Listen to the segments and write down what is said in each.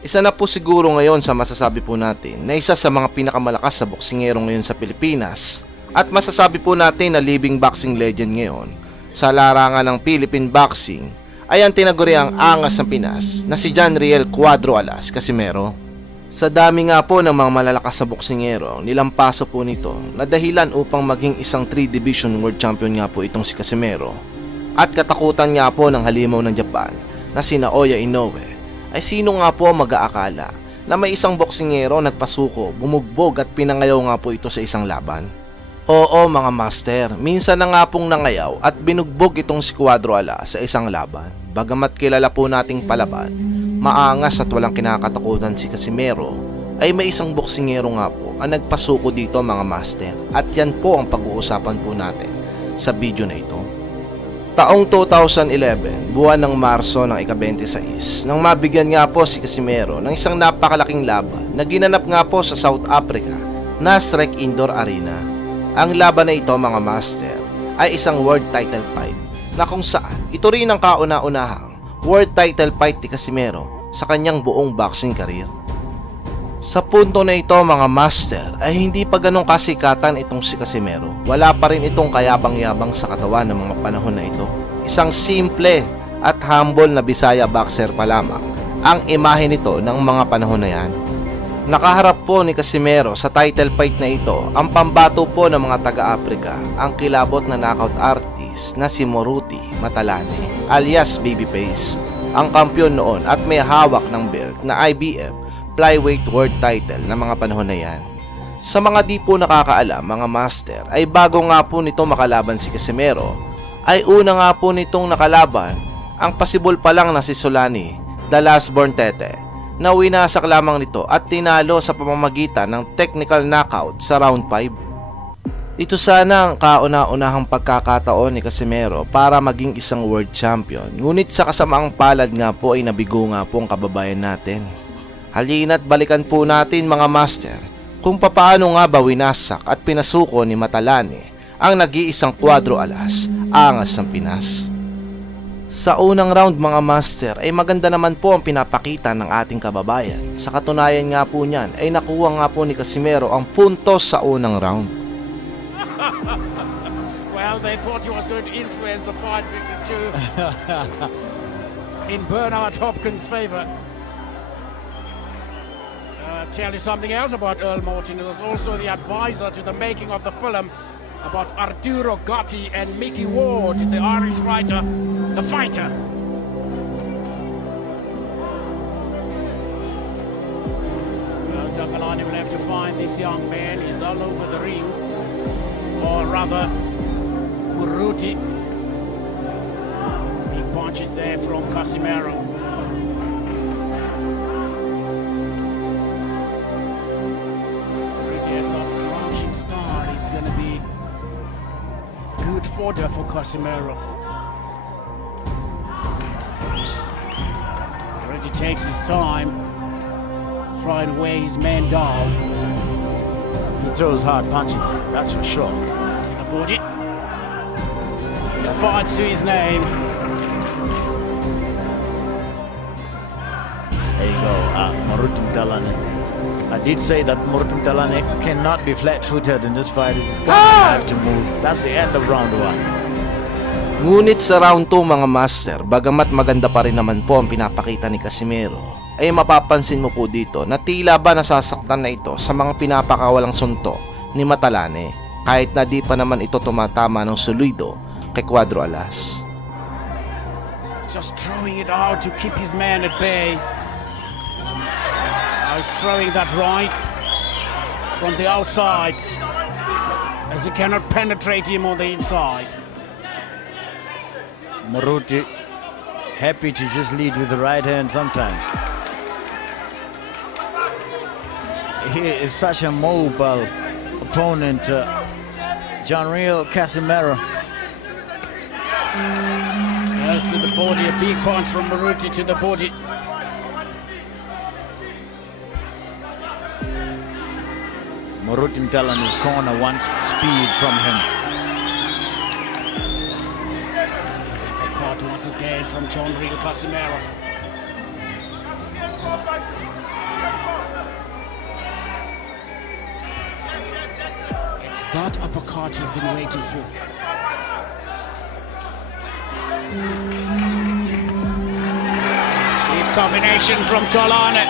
Isa na po siguro ngayon sa masasabi po natin na isa sa mga pinakamalakas sa boksingero ngayon sa Pilipinas at masasabi po natin na living boxing legend ngayon sa larangan ng Philippine boxing ay ang tinaguriang angas ng Pinas na si John Riel Cuadro Alas Casimero. Sa dami nga po ng mga malalakas sa boksingero, nilampaso po nito na dahilan upang maging isang 3 division world champion nga po itong si Casimero at katakutan nga po ng halimaw ng Japan na si Naoya Inoue. Ay sino nga po mag-aakala na may isang boksingero nagpasuko, bumugbog at pinangayaw nga po ito sa isang laban? Oo mga master, minsan na nga pong nangayaw at binugbog itong si Cuadro Alas sa isang laban. Bagamat kilala po nating palaban, maangas at walang kinakatakutan si Casimero, ay may isang boksingero nga po ang nagpasuko dito mga master. At yan po ang pag-uusapan po natin sa video na ito. Taong 2011, buwan ng Marso ng ika-26, nang mabigyan nga po si Casimero ng isang napakalaking laban na ginanap nga po sa South Africa na Strike Indoor Arena. Ang laban na ito mga master ay isang world title fight na kung saan ito rin ang kauna-unahang world title fight ni Casimero sa kanyang buong boxing career. Sa punto na ito mga master ay hindi pa ganong kasikatan itong si Casimero. Wala pa rin itong kayabang-yabang sa katawan ng mga panahon na ito. Isang simple at humble na Bisaya boxer pa lamang ang imahe nito ng mga panahon na yan. Nakaharap po ni Casimero sa title fight na ito ang pambato po ng mga taga-Africa, ang kilabot na knockout artist na si Moruti Matalane alias Babyface, ang kampyon noon at may hawak ng belt na IBF flyweight world title na mga panahon na yan. Sa mga di po nakakaalam mga master ay bago nga po nito makalaban si Casimero ay una nga po nitong nakalaban ang pasibol pa lang na si Solani, the last born Tete, na winasak lamang nito at tinalo sa pamamagitan ng technical knockout sa round 5. Ito sana ang kauna-unahang pagkakataon ni Casimero para maging isang world champion, ngunit sa kasamaang palad nga po ay nabigo nga po ang kababayan natin. Halina't balikan po natin mga master kung papaano nga ba winasak at pinasuko ni Matalane ang nag-iisang Cuadro Alas, angas ng Pinas. Sa unang round mga master ay maganda naman po ang pinapakita ng ating kababayan. Sa katunayan nga po niyan ay nakuha nga po ni Casimero ang puntos sa unang round. Well, they thought he was going to influence the fight too in Bernard Hopkins' favor. Tell you something else about Earl Morton. He was also the advisor to the making of the film about Arturo Gatti and Mickey Ward, the Irish fighter, The Fighter. Well, Takalani will have to find this young man. He's all over the ring, or rather, Muruti. Big punches there from Casimero. Star is going to be good fodder for Casimero. Already takes his time, try and weigh his man down. He throws hard punches, that's for sure. To the body. He fights to his name. There you go, Moruti Matalane. I did say that Moruti Matalane cannot be flat-footed in this fight. He's gonna have to move. That's the end of round 1. Ngunit sa round 2 mga master, bagamat maganda pa rin naman po ang pinapakita ni Casimero, ay mapapansin mo po dito na tila ba nasasaktan na ito sa mga pinapakawalang suntok ni Matalane, kahit na di pa naman ito tumatama ng solido kay Cuadro Alas. Just throwing it out to keep his man at bay. He's throwing that right from the outside as he cannot penetrate him on the inside. Moruti happy to just lead with the right hand sometimes. He is such a mobile opponent, John Riel Casimero. Yes, to the body, a big punch from Moruti to the body. Moruti Matalane's corner wants speed from him. Caught once again from John Riel Casimero. That uppercut he's been waiting for. Deep combination from Tolane.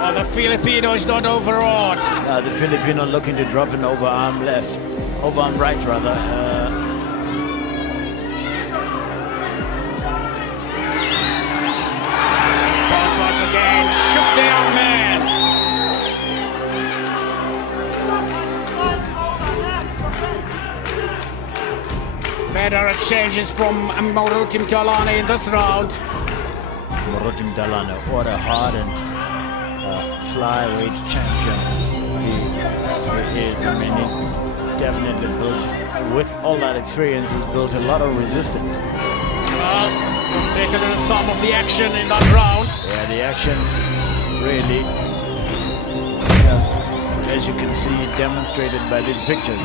Oh, the Filipino is not overawed. The Filipino looking to drop an overarm right rather. Once again, shook the young man. Better changes from Morutim Tolane in this round. Morutim Dalane, what a hardened flyweight champion he is. I mean, he's definitely built, with all that experience, he's built a lot of resistance. Well, we'll take a little some of the action in that round. Yeah, the action really, as you can see, demonstrated by these pictures.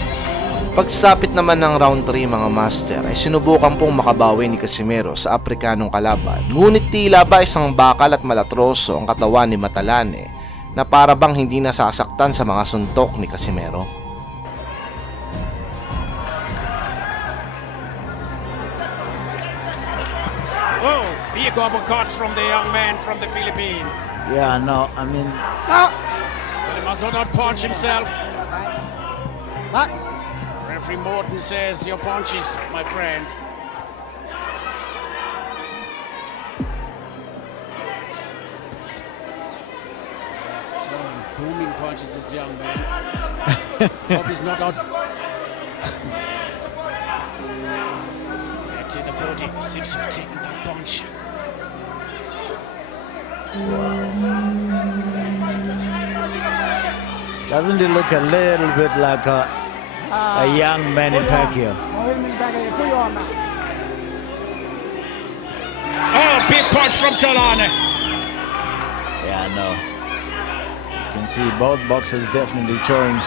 Pagsapit naman ng round 3 mga master ay sinubukan pong makabawi ni Casimero sa Afrikanong kalaban. Ngunit tila ba isang bakal at malatroso ang katawan ni Matalane na para bang hindi nasasaktan sa mga suntok ni Casimero. Oh, big uppercuts from the young man from the Philippines. Yeah, no, I mean, But he must not punch himself. Referee Morton says your punches, my friend. He's throwing booming punches, this young man. Hope he's not out. To the body, seems to have taken that punch. doesn't he look a little bit like a young Manny Pacquiao? Oh, big punch from Tolane. Yeah, no. You can see both boxers definitely throwing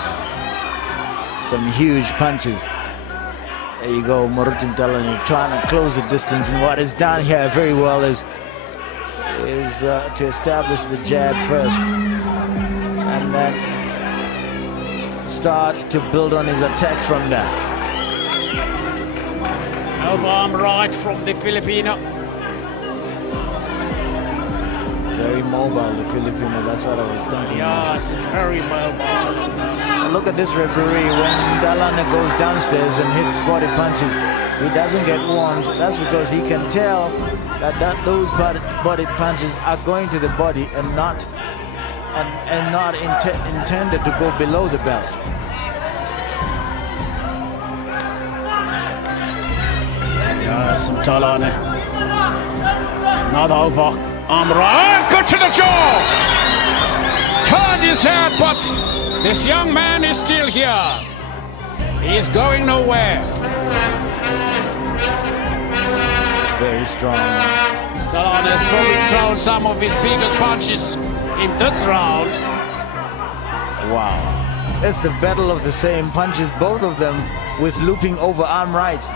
some huge punches. There you go, Morutim Dalane trying to close the distance, and what is done here very well is to establish the jab first, and then start to build on his attack from there. Overarm right from the Filipino. Very mobile, the Filipino, that's what I was thinking. Yes, it's very mobile. Look at this referee, when Dalane goes downstairs and hits body punches, he doesn't get warned. That's because he can tell that those body punches are going to the body and not intended to go below the belt. Yes, Tolane. Another overarm right. Good to the jaw. Turned his head, but this young man is still here. He's going nowhere. Very strong. Tolane has probably thrown some of his biggest punches in this round. Wow. It's the battle of the same punches, both of them with looping overarm rights.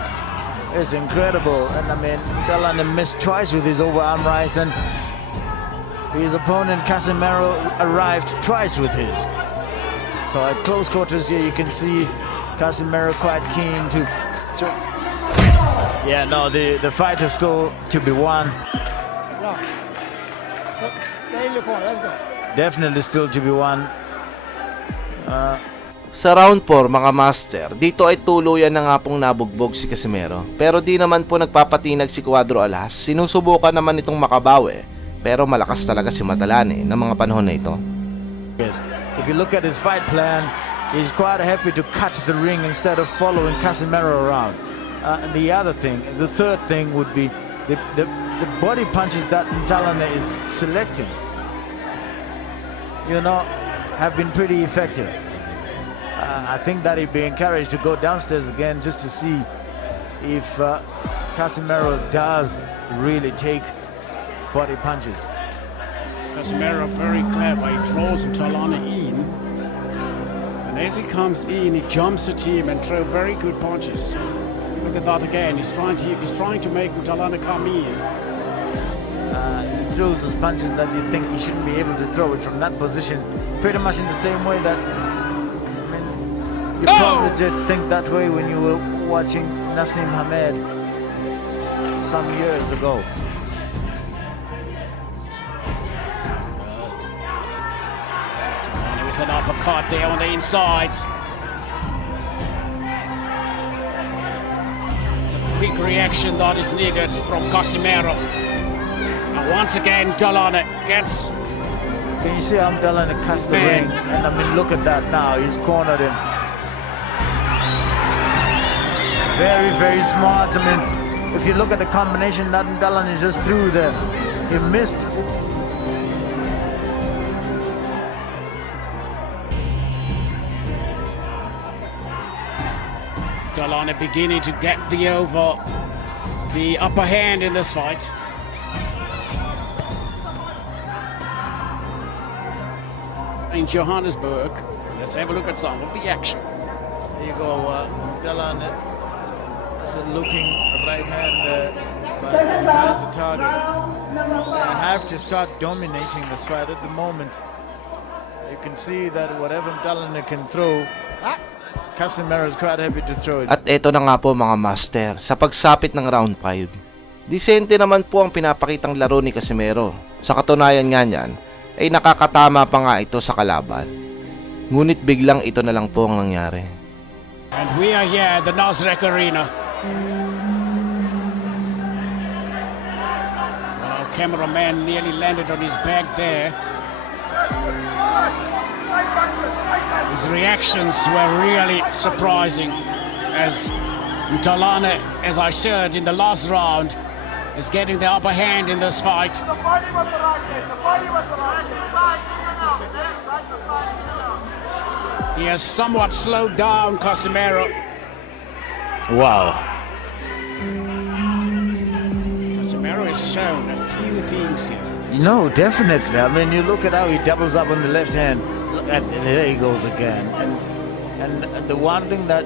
It's incredible. And I mean, Dalane missed twice with his overarm rights, and his opponent Casimero arrived twice with his. So at close quarters here, you can see Casimero quite keen to. Yeah, no, the fight is still to be won. Stay in your corner, let's go. Definitely still to be won. Sa round 4 mga master, dito ay tuluyan na nga pong nabugbog si Casimero. Pero di naman po nagpapatinag si Cuadro Alas, sinusubukan naman itong makabawi. Pero malakas talaga si Matalane ng mga panahon na ito. Yes. If you look at his fight plan, he's quite happy to cut the ring instead of following Casimero around. And the third thing would be the body punches that Dalane is selecting, have been pretty effective. I think that he'd be encouraged to go downstairs again just to see if Casimero does really take body punches. Casimero very clever. He draws Tolane in, and as he comes in, he jumps at him and throws very good punches. Look at that again. He's trying to make Tolane come in. He throws those punches that you think he shouldn't be able to throw it from that position, pretty much in the same way that You probably did think that way when you were watching Nassim Hamed some years ago. With an uppercut there on the inside. It's a quick reaction that is needed from Casimero. And once again, Delane gets. Can you see how Delane cuts the Man. ring? And I mean, look at that now. He's cornered him. Very, very smart. I mean, if you look at the combination that Delane just threw there, he missed. Delane beginning to get the upper hand in this fight. In Johannesburg, let's have a look at some of the action. There you go, Delane. That's a looking right hand, but has a target. They have to start dominating this fight at the moment. You can see that whatever Delane can throw, Casimero is quite happy to throw it. At eto na nga po mga master, sa pagsapit ng round 5. Disente naman po ang pinapakitang laro ni Casimero. Sa katunayan nga niyan, ay nakakatama pa nga ito sa kalaban. Ngunit biglang ito na lang po ang nangyari. And we are here at the Nasrec Arena. Our cameraman nearly landed on his back there. His reactions were really surprising as Delane, as I said in the last round, is getting the upper hand in this fight. He has somewhat slowed down Casimero. Wow. Casimero has shown a few things here. No, definitely. I mean, you look at how he doubles up on the left hand. And there he goes again. And the one thing that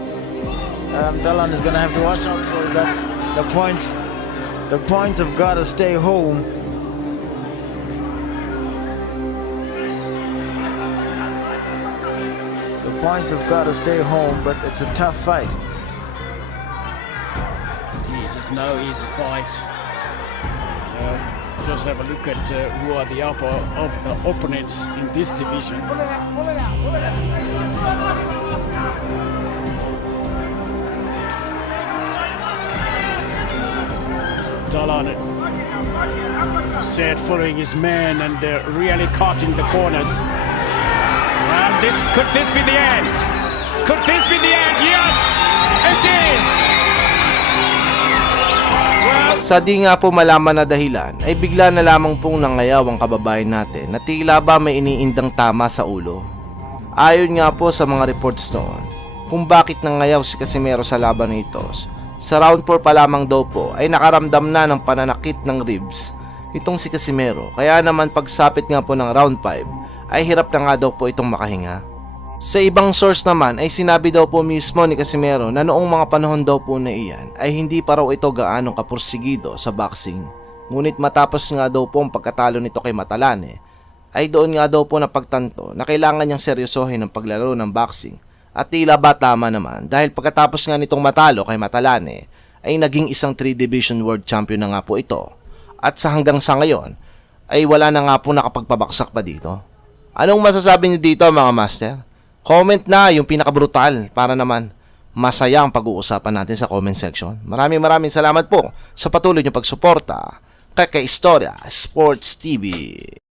Delane is going to have to watch out for is that the points have got to stay home. The points have got to stay home, but it's a tough fight. Geez, it's no easy fight. Just have a look at who are the opponents in this division. Delane, as I said, following his man and really cutting the corners. And could this be the end? Could this be the end? Yes, it is. Sa di nga po malaman na dahilan, ay bigla na lamang pong nangayaw ang kababayan natin na tila ba may iniindang tama sa ulo. Ayon nga po sa mga reports noon, kung bakit nangayaw si Casimero sa laban nito, sa round 4 pa lamang daw po ay nakaramdam na ng pananakit ng ribs itong si Casimero. Kaya naman pagsapit nga po ng round 5 ay hirap na nga daw po itong makahinga. Sa ibang source naman ay sinabi daw po mismo ni Casimero na noong mga panahon daw po na iyan ay hindi pa raw ito gaanong kapursigido sa boxing. Ngunit matapos nga daw po ang pagkatalo nito kay Matalane ay doon nga daw po napagtanto na kailangan niyang seryosohin ang paglalaro ng boxing. At tila ba tama naman dahil pagkatapos nga nitong matalo kay Matalane ay naging isang 3 Division World Champion na nga po ito. At sa hanggang sa ngayon ay wala na nga po nakapagpabaksak pa dito. Anong masasabi niyo dito mga master? Comment na yung pinaka-brutal para naman masaya ang pag-uusapan natin sa comment section. Maraming salamat po sa patuloy niyong pagsuporta kay Istorya Sports TV.